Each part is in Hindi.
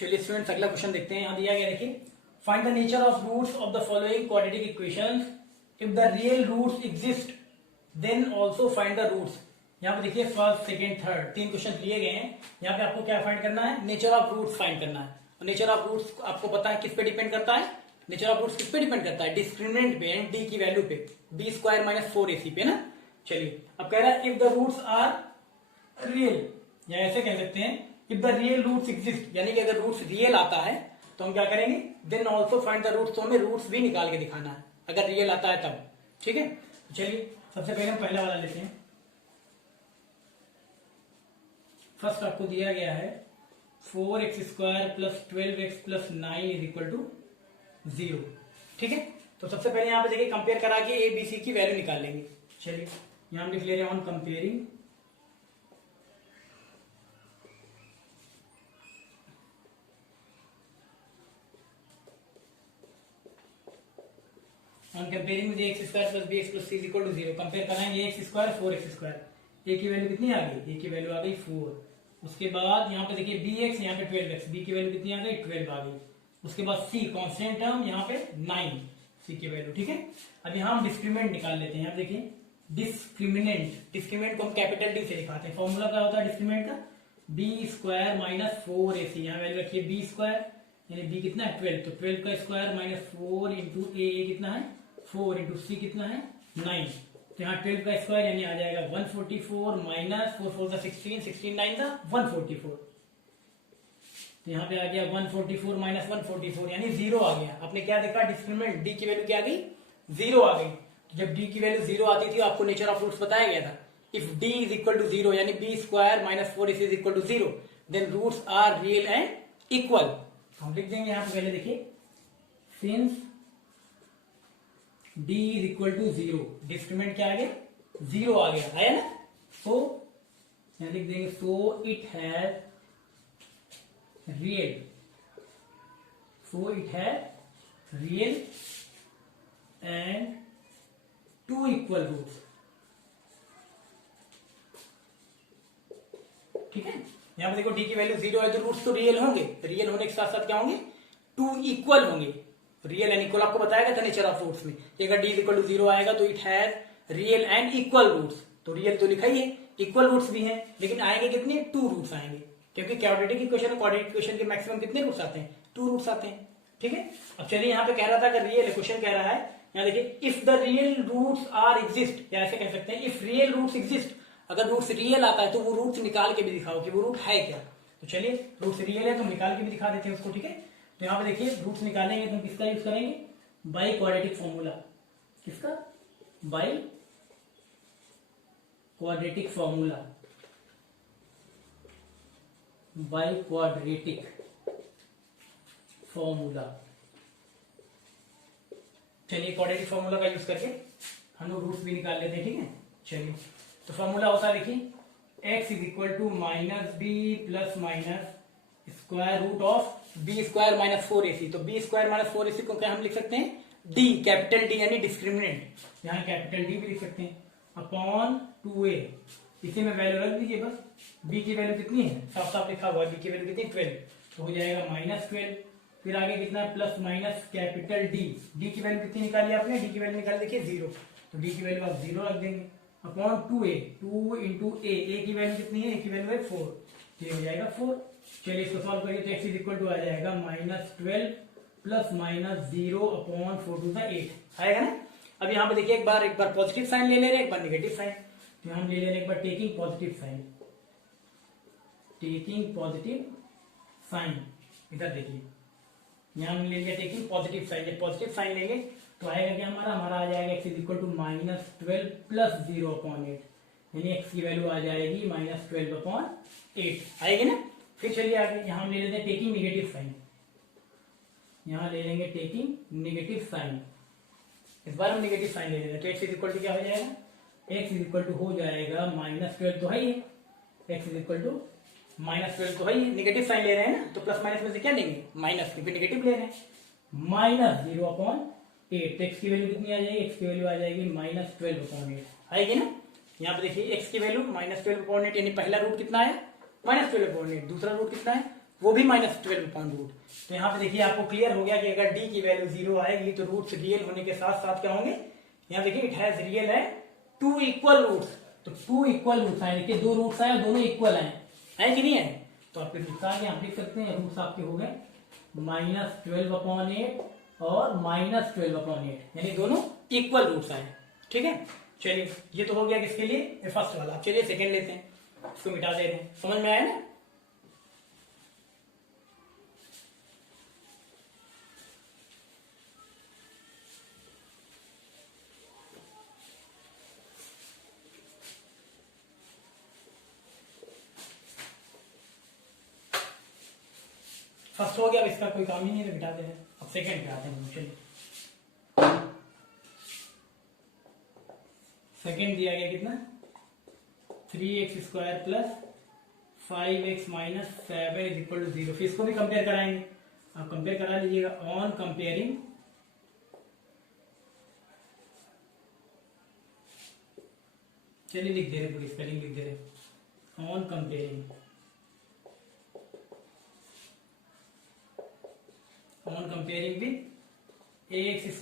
चलिए स्टूडेंट्स अगला क्वेश्चन देखते हैं। यहाँ दिया गया देखिए, find the nature of roots of the following quadratic equations if the real roots exist then also find the roots. यहाँ पे देखिए फर्स्ट सेकंड थर्ड 3 क्वेश्चन लिए गए हैं। यहाँ पे आपको क्या फाइंड करना है, नेचर ऑफ रूट्स फाइंड करना है। और नेचर ऑफ रूट्स आपको पता है किस पे डिपेंड करता है, नेचर ऑफ रूट्स किस पे डिपेंड करता है, डिस्क्रिमिनेंट पे एंड डी की वैल्यू पे, बी स्क्वायर माइनस 4ac पे ना। चलिए अब कह रहा है if the roots are real, या ऐसे कह सकते हैं if the real roots exist, यानी कि अगर रूट्स रियल आता है तो हम क्या करेंगे, then also find the roots, तो हमें रूट्स भी निकाल के दिखाना है अगर रियल आता है तब। ठीक है, चलिए सबसे पहले हम पहला वाला लेते हैं। फर्स्ट आपको दिया गया है 4x² plus 12x plus 9 is equal to 0। ठीक है, तो सबसे पहले यहां पे देखिए कंपेयर करा के ए बी सी की वैल्यू निकाल लेंगे। चलिए यहां हम लिख ले रहे हैं on comparing with x² plus bx plus c is equal to 0। Compare कराएंगे x² 4x², a की वैल्यू कितनी आ गई, a की वैल्यू आ गई 4। उसके बाद यहाँ पे देखिए bx, यहाँ पे 12x, b की वैल्यू कितनी आ गई 12 आ गई। उसके बाद c कांस्टेंट टर्म यहाँ पे 9 c की वैल्यू। ठीक है, अब यहाँ हम डिस्क्रिमिनेंट निकाल लेते हैं। यहाँ देखिए डिस्क्रिमिनेंट को हम कैपिटल डी से लिखाते हैं। फॉर्मूला क्या होता है डिस्क्रिमिनेंट का, b² माइनस 4ac। यहाँ वैल्यू रखिए b² यानी b कितना है 12, तो 12 का स्क्वायर माइनस 4 इंटू a कितना है 4 इंटू c कितना है 9। तो यहाँ 12 का स्क्वायर यानी आ जाएगा 144 माइनस 4 4 का 16, 16 9 का 144। तो यहाँ पे आ गया 144 माइनस 144 यानी 0 आ गया। आपने क्या देखा, डिस्क्रिमिनेंट डी की वैल्यू क्या आ गई 0 आ गई। तो जब डी की वैल्यू 0 आती थी आपको नेचर ऑफ रूट्स बताया गया था। If D is equal to 0 यानी b² minus 4ac is equal to 0 then roots are real and equal. हम लिख देंगे यहाँ पे पहले देखिए, since d is equal to 0, discriminant क्या आ गया 0 आ गया, है ना। सो यहां लिख देंगे so it has real, so it has real and 2 equal roots. ठीक है, यहां पे देखो डी की वैल्यू 0 है तो रूट्स तो रियल होंगे, रियल होने के साथ साथ क्या होंगे 2 इक्वल होंगे। रियल एंड इक्वल आपको बताया गया था नेचर ऑफ रूट्स में, अगर डी इक्वल टू 0 आएगा तो it has real and equal roots. तो रियल तो लिखा ही है, इक्वल रूट्स भी हैं, लेकिन आएंगे कितने 2 रूट्स आएंगे, क्योंकि क्वाड्रेटिक इक्वेशन क्वाड्रेटिक इक्वेशन के मैक्सिमम कितने रूट्स आते हैं 2 रूट्स आते हैं। ठीक है, अब चलिए यहाँ पे कह रहा था अगर रियल क्वेश्चन कह रहा है, यहाँ देखिए if the real roots are exist, या ऐसे कह सकते हैं इफ रियल रूट्स एग्जिस्ट, अगर रूट्स रियल आता है तो वो रूट्स निकाल के भी दिखाओ कि वो रूट है क्या। तो चलिए रूट्स रियल है तो निकाल के भी दिखा देते हैं उसको। ठीक है, तो यहाँ पे देखिए रूट्स निकालेंगे तो हम किसका यूज करेंगे, बाई क्वाड्रेटिक फॉर्मूला। किसका, by quadratic formula, by quadratic formula. चलिए क्वाड्रेटिक फॉर्मूला का यूज करके हम लोग रूट्स भी निकाल लेते हैं। ठीक है, चलिए तो फॉर्मूला होता है देखिए x is equal to minus B plus minus square root of b² minus 4ac। तो b² माइनस 4ac को क्या हम लिख सकते हैं d, कैपिटल D यानी डिस्क्रिमिनेंट, यहाँ कैपिटल D भी लिख सकते हैं, अपॉन 2a। इसी में वैल्यू रख दीजिए बस, b की वैल्यू कितनी है साफ साफ लिखा हुआ है, b की वैल्यू कितनी 12, तो हो जाएगा माइनस 12। फिर आगे कितना plus minus capital D, d की वैल्यू कितनी निकाली आपने, d की वैल्यू निकाली देखिए 0, तो d की वैल्यू आप 0 रख देंगे, अपॉन 2a, 2 इंटू a की वैल्यू कितनी है, a की वैल्यू है 4, तो ये हो जाएगा 4। चलिए इसको सॉल्व करिए तो x इज इक्वल टू आ जाएगा minus 12 plus minus 0 upon 4 to the 8 आएगा ना। अब यहाँ पे देखिए एक बार पॉजिटिव साइन ले ले रहे हैं, एक बार नेगेटिव साइन, तो हम ले ले रहे हैं एक बार taking positive sign, taking positive sign. इधर देखिए यहाँ हम ले लिया टेकिंग पॉजिटिव साइन, जब पॉजिटिव साइन लेंगे तो आएगा क्या हमारा आ जाएगा x is equal to minus 12 plus 0 upon 8, यानी x की वैल्यू आ जाएगी माइनस 12 अपॉन 8 आएगी ना। फिर चलिए आगे यहाँ हम ले लेते हैं टेकिंग नेगेटिव साइन, यहाँ ले लेंगे टेकिंग नेगेटिव साइन, इस बार हम नेगेटिव साइन ले लेंगे तो x इज इक्वल टू क्या हो जाएगा, x इज इक्वल टू हो जाएगा माइनस 12 तो है ही, x is equal to minus 12 तो है ही, नेगेटिव साइन ले रहे हैं ना तो प्लस माइनस में से क्या लेंगे माइनस, क्योंकि नेगेटिव ले रहे हैं, माइनस 0 अपॉन 8, तो x की वैल्यू कितनी आ जाएगी, x की वैल्यू आ जाएगी माइनस 12 अपॉन 8 आएगी ना। यहाँ पे देखिए x की वैल्यू माइनस 12 अपॉन 8, यानी पहला रूट कितना है माइनस 12 अपॉन 8, दूसरा रूट कितना है वो भी -12/√। तो यहाँ पे देखिए आपको क्लियर हो गया कि अगर डी की वैल्यू 0 आएगी तो रूट्स रियल होने के साथ साथ क्या होंगे, यहाँ देखिए इट हैज रियल है 2 इक्वल रूट्स। तो 2 इक्वल रूट्स आए, देखिए 2 रूट्स आए और दोनों इक्वल आए, है कि नहीं है। तो आपके रूट्स आ गए, आप देख सकते हैं रूट्स आपके हो गए -12/8 और -12/8, यानी दोनों इक्वल रूट्स आए। ठीक है, चलिए ये तो हो गया किसके लिए, फर्स्ट वाला। चलिए सेकंड लेते हैं, इसको मिटा दे रहे हैं, समझ में आया ना। फर्स्ट हो गया, अब इसका कोई काम ही नहीं है तो मिटा दे रहे हैं। अब सेकंड पे आते हैं, चलिए सेकंड दिया गया कितना, 3x² plus 5x minus 7 is equal to 0। फिर इसको भी कंपेयर कराएंगे, आप कंपेयर करा लीजिएगा। ऑन कंपेयरिंग चलिए लिख दे रहे, पूरी स्पेलिंग लिख दे रहे। On comparing with ax²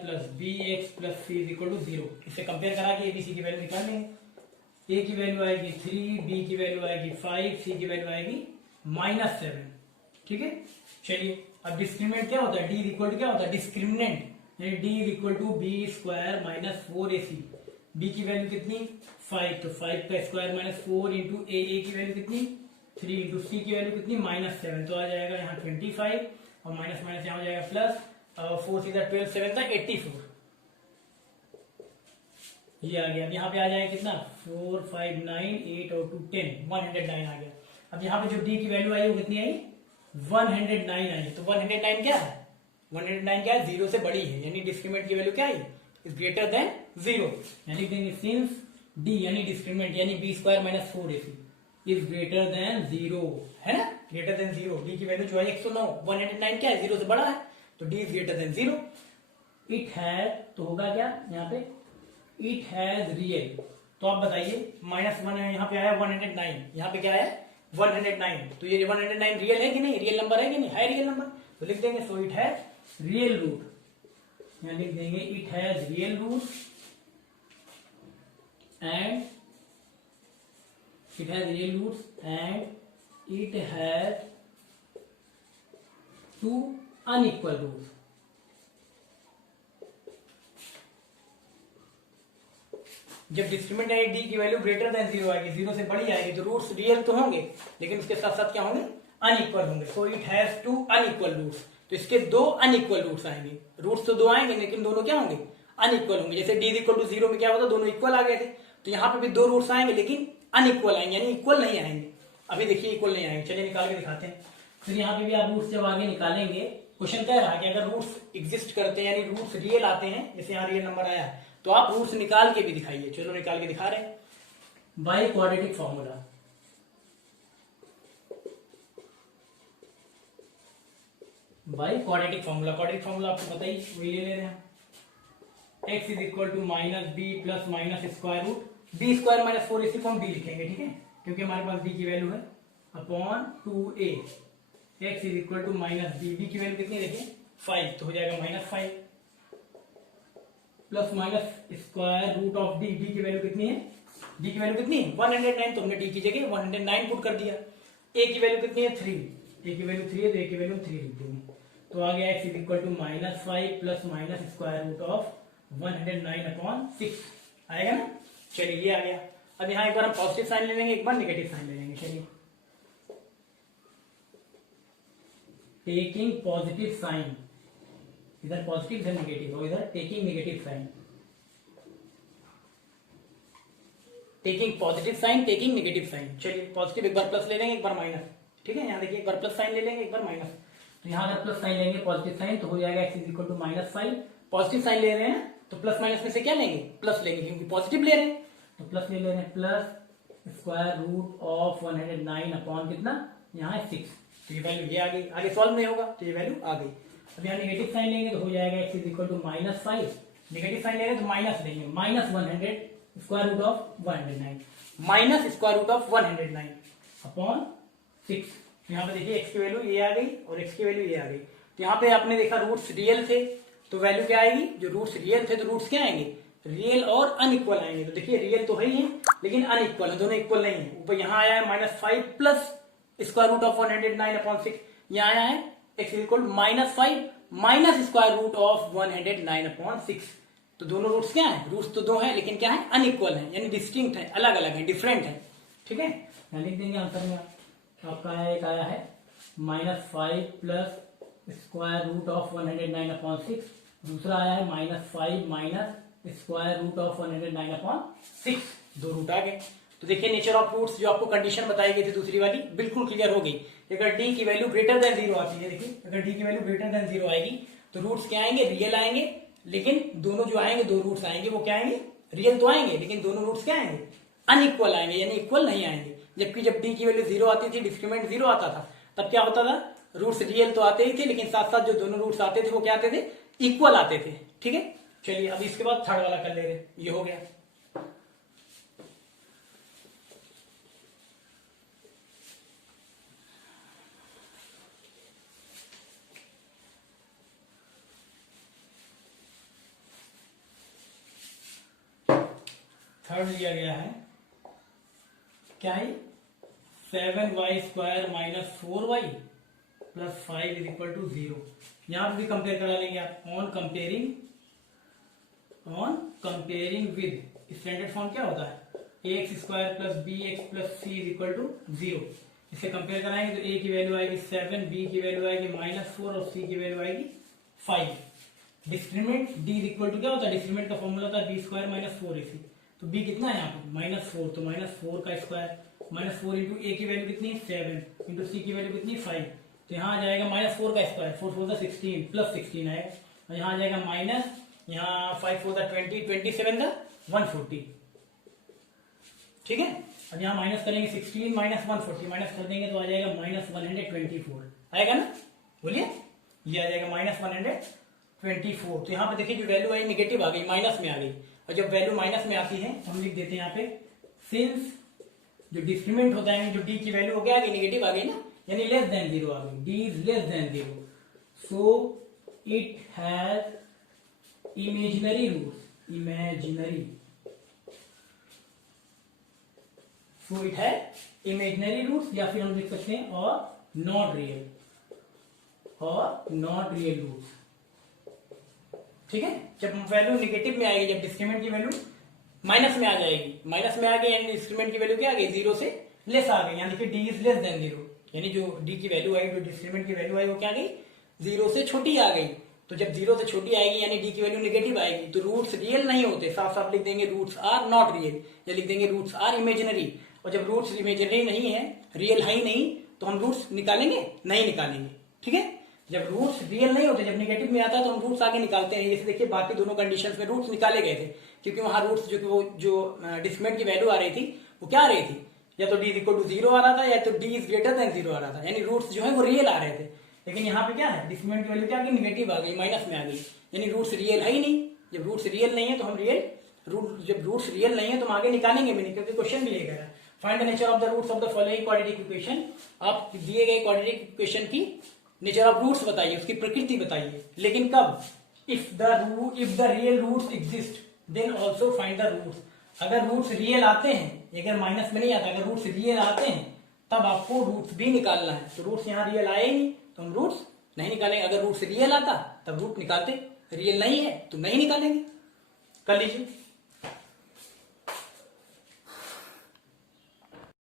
plus bx plus c is equal to 0। इसे कंपेयर करा के abc की वैल्यू निकाल लेंगे। a की वैल्यू आएगी 3, b की वैल्यू आएगी 5, c की वैल्यू आएगी -7। ठीक है, चलिए अब डिस्क्रिमिनेंट क्या होता है, d इक्वल टू क्या होता है, डिस्क्रिमिनेंट, यानी d equal to b² minus 4ac। b की वैल्यू कितनी 5, तो 5 का स्क्वायर -4 इंटू a की वैल्यू कितनी 3 इंटू c की वैल्यू कितनी -7। तो आ जाएगा यहाँ 25 और माइनस माइनस यहाँ हो जाएगा प्लस, 4 सीधा 12, 7 था 84, ये आ गया। अब यहाँ पे आ जाएगा कितना 4, 5, 9, 8 और 2, 10, 109 आ गया। अब यहाँ पे जो d की वैल्यू आई वो कितनी आई 109 आई। तो 109 क्या है, 109 क्या है, 0 से बड़ी है, यानी डिस्क्रिमिनेंट की वैल्यू क्या आई, इज ग्रेटर देन 0। यानी देंगे सिंस d यानी डिस्क्रिमिनेंट यानी b² minus 4ac is greater than 0, है ना, ग्रेटर देन 0। d की वैल्यू जो है 109, 109 क्या है, 0 से बड़ा है, तो d is greater than 0। It has, तो होगा क्या यहाँ पे, इट हैज रियल। तो आप बताइए -1 है, यहाँ पे आया 109, यहाँ पे क्या है 109, तो ये 109 रियल है कि नहीं, रियल नंबर है कि नहीं, है रियल नंबर, तो लिख देंगे so it has real root, यहाँ लिख देंगे it has real root and it has real roots and it has 2 unequal roots। जब डिस्क्रिमिनेंट है डी की वैल्यू ग्रेटर देन 0 आएगी, 0 से बड़ी आएगी, तो रूट्स रियल तो होंगे लेकिन उसके साथ साथ क्या होंगे, अनइक्वल होंगे। सो इट हैज 2 unequal roots, तो इसके 2 अनइक्वल रूट्स आएंगे। रूट्स तो 2 आएंगे लेकिन दोनों क्या होंगे, अनइक्वल होंगे। जैसे डी इक्वल टू 0 में क्या होता, दोनों इक्वल आ गए थे, तो यहाँ पे भी 2 रूट्स आएंगे लेकिन अनइक्वल आएंगे, यानी इक्वल नहीं आएंगे। अभी देखिए इक्वल नहीं आएंगे, चलिए निकाल के दिखाते हैं। फिर यहाँ पे भी आप रूट्स जब आगे निकालेंगे, क्वेश्चन कह रहा है कि अगर रूट्स एग्जिस्ट करते हैं यानी रूट्स रियल आते हैं, जैसे यहाँ रियल नंबर आया तो आप रूट्स निकाल के भी दिखाइए। चलो निकाल के दिखा रहे हैं by quadratic formula. By quadratic formula, quadratic formula आपको पता ही, वही ले रहे हैं। x is equal to -b plus minus square root b² minus 4 इसी को हम b लिखेंगे, ठीक है, क्योंकि हमारे पास b की वैल्यू है upon 2a। x is equal to -b की वैल्यू कितनी देखिए 5, तो हो जाएगा -5 plus minus square root of d। d की वैल्यू कितनी है, d की वैल्यू कितनी है 109, तो हमने d की जगह 109 पुट कर दिया। a की वैल्यू कितनी है 3, a की वैल्यू 3 है तो a की वैल्यू 3 लिख देंगे। तो आ गया x is equal to -5 plus minus square root of 109/6 आएगा ना। चलिए ये आ गया। अब यहाँ एक बार हम पॉजिटिव साइन ले लेंगे, एक बार नेगेटिव साइन ले लेंगे। चलिए टेकिंग पॉजिटिव साइन, इधर पॉजिटिव इधर नेगेटिव, और इधर taking negative sign. Taking positive sign, taking negative sign. चलिए पॉजिटिव एक बार प्लस ले लेंगे, एक बार माइनस, ठीक है। यहाँ देखिए एक बार प्लस साइन ले लेंगे, एक बार माइनस। तो यहाँ अगर प्लस साइन लेंगे पॉजिटिव साइन तो हो जाएगा x is equal to -5। Positive sign ले रहे हैं तो प्लस माइनस में से क्या लेंगे, प्लस लेंगे, क्योंकि पॉजिटिव ले रहे हैं तो प्लस ले रहे हैं, plus square root of 109 upon कितना यहाँ 6। तो ये वैल्यू ये आ गई, आगे सॉल्व नहीं होगा तो ये वैल्यू आ गई। अब यहाँ नेगेटिव साइन लेंगे तो हो जाएगा x is equal to -5। Negative sign ले रहे हैं तो माइनस लेंगे, -100 स्क्वायर रूट ऑफ 109 अपॉन 6। तो यहाँ पे देखिए x की वैल्यू ये आ गई और x की वैल्यू ये आ गई। तो यहाँ पे आपने देखा रूट्स रियल थे, तो वैल्यू क्या आएगी, जो रूट्स रियल थे तो रूट्स क्या आएंगे, रियल और अनइक्वल आएंगे। तो देखिए रियल तो है ही है लेकिन अनइक्वल है, दोनों इक्वल नहीं है। ऊपर यहाँ आया है -5 प्लस स्क्वायर रूट ऑफ 109/6, यहाँ आया है x equal -5 minus square root of 109/6। तो दोनों रूट्स क्या है, रूट्स तो दो है लेकिन क्या है, अनइक्वल है, यानी डिस्टिंक्ट है, अलग अलग है, डिफरेंट है। ठीक है, लिख देंगे आंसर में आपका एक आया है -5 प्लस स्क्वायर रूट ऑफ 109/6, दूसरा आया है -5 माइनस स्क्वायर रूट ऑफ 109/6, दो रूट आ गए। तो देखिए नेचर ऑफ रूट्स जो आपको कंडीशन बताई गई थी दूसरी वाली बिल्कुल क्लियर हो गई। अगर डी की वैल्यू ग्रेटर देन 0 आती है, देखिए अगर डी की वैल्यू ग्रेटर देन 0 आएगी तो रूट्स क्या आएंगे, रियल आएंगे, लेकिन दोनों जो आएंगे दो रूट्स आएंगे वो क्या आएंगे, रियल तो आएंगे लेकिन दोनों रूट्स क्या आएंगे, अनइक्वल आएंगे, यानी इक्वल नहीं आएंगे। जबकि जब डी की वैल्यू 0 आती थी, डिस्क्रिमिनेंट 0 आता था, तब क्या होता था, रूट्स रियल तो आते ही थे लेकिन साथ साथ जो दोनों रूट्स आते थे वो क्या आते थे, इक्वल आते थे। ठीक है, चलिए अब इसके बाद थर्ड वाला कर ले रहे, ये हो गया। थर्ड लिया गया है क्या है, 7y² minus 4y plus 5 is equal to 0। यहां पर भी कंपेयर करा लेंगे आप, on comparing with standard form क्या होता है, ax² plus bx plus c is equal to 0। इसे कंपेयर कराएंगे तो a की वैल्यू आएगी 7, b की वैल्यू आएगी -4 और c की वैल्यू आएगी 5। Discriminant d is equal to क्या होता है, डिस्क्रिमिनेंट का फॉर्मूला होता है b² माइनस 4ac। तो b कितना है यहाँ पे -4, तो -4 का स्क्वायर, -4 इंटू a की वैल्यू कितनी 7 इंटू c की वैल्यू कितनी 5। तो यहाँ आ जाएगा -4 का स्क्वायर, 4 4 16 प्लस 16 आएगा, और यहाँ आ जाएगा माइनस, यहाँ 5 4 20, 27 का 140। ठीक है, अब यहाँ माइनस करेंगे 16 माइनस 140, माइनस कर देंगे तो आ जाएगा -124 आएगा ना, बोलिए, ये आ जाएगा -124। तो यहाँ पे देखिए जो वैल्यू आई निगेटिव आ गई, माइनस में आ गई, और जब वैल्यू माइनस में आती है तो हम लिख देते हैं यहाँ पे, सिंस जो डिस्क्रिमिनेंट होता है, जो डी की वैल्यू हो गया आ गई, निगेटिव आ गई ना, यानी लेस देन 0 आ गई, D is less than 0, so it has imaginary roots, so it has imaginary roots, या फिर हम लिख सकते हैं और नॉट रियल रूट्स। ठीक है, जब वैल्यू निगेटिव में आएगी, जब डिस्क्रिमिनेंट की वैल्यू माइनस में आ जाएगी, माइनस में आ गई यानी डिस्क्रिमिनेंट की वैल्यू क्या आ गई, 0 से लेस आ गई, यानी कि डी इज लेस देन 0, यानी जो डी की वैल्यू आई, जो डिस्क्रिमिनेंट की वैल्यू आई वो क्या आ गई, 0 से छोटी आ गई। तो जब 0 से छोटी आएगी यानी डी की वैल्यू निगेटिव आएगी, तो रूट्स रियल नहीं होते, साफ साफ लिख देंगे रूट्स आर नॉट रियल, या लिख देंगे रूट्स आर इमेजिनरी। और जब रूट्स इमेजिनरी नहीं है, रियल है ही नहीं, तो हम रूट्स निकालेंगे, नहीं निकालेंगे। ठीक है, जब रूट्स रियल नहीं होते, जब निगेटिव में आता है तो हम रूट्स आगे निकालते हैं। जैसे देखिए बाकी दोनों कंडीशंस में रूट्स निकाले गए थे, क्योंकि वहां रूट्स जो कि वो जो डिस्क्रिमिनेंट की वैल्यू आ रही थी वो क्या आ रही थी, या तो डी इज इक्वल टू 0 आ रहा था, या तो डी इज ग्रेटर देन 0 आ रहा था, यानी रूट्स जो है वो रियल आ रहे थे। लेकिन यहाँ पे क्या है, डिस्क्रिमिनेंट की वैल्यू क्या आ गई, निगेटिव आ गई, माइनस में आ गई, यानी रूट्स रियल है ही नहीं। जब रूट्स रियल नहीं है तो हम जब रूट्स रियल नहीं है तो हम आगे निकालेंगे भी नहीं, क्योंकि क्वेश्चन भी ये कह रहा है, find the nature of the roots of the following quadratic equation. आप दिए गए क्वाड्रेटिक इक्वेशन की नेचर ऑफ रूट्स बताइए, उसकी प्रकृति बताइए, लेकिन कब, if the real roots exist then also find the roots. अगर रूट्स रियल आते हैं, अगर माइनस में नहीं आता, अगर रूट्स रियल आते हैं तब आपको रूट्स भी निकालना है। तो रूट्स यहाँ रियल आए ही नहीं तो हम रूट्स नहीं निकालेंगे, अगर रूट्स रियल आता तब रूट निकालते, रियल नहीं है तो नहीं निकालेंगे। कर लीजिए।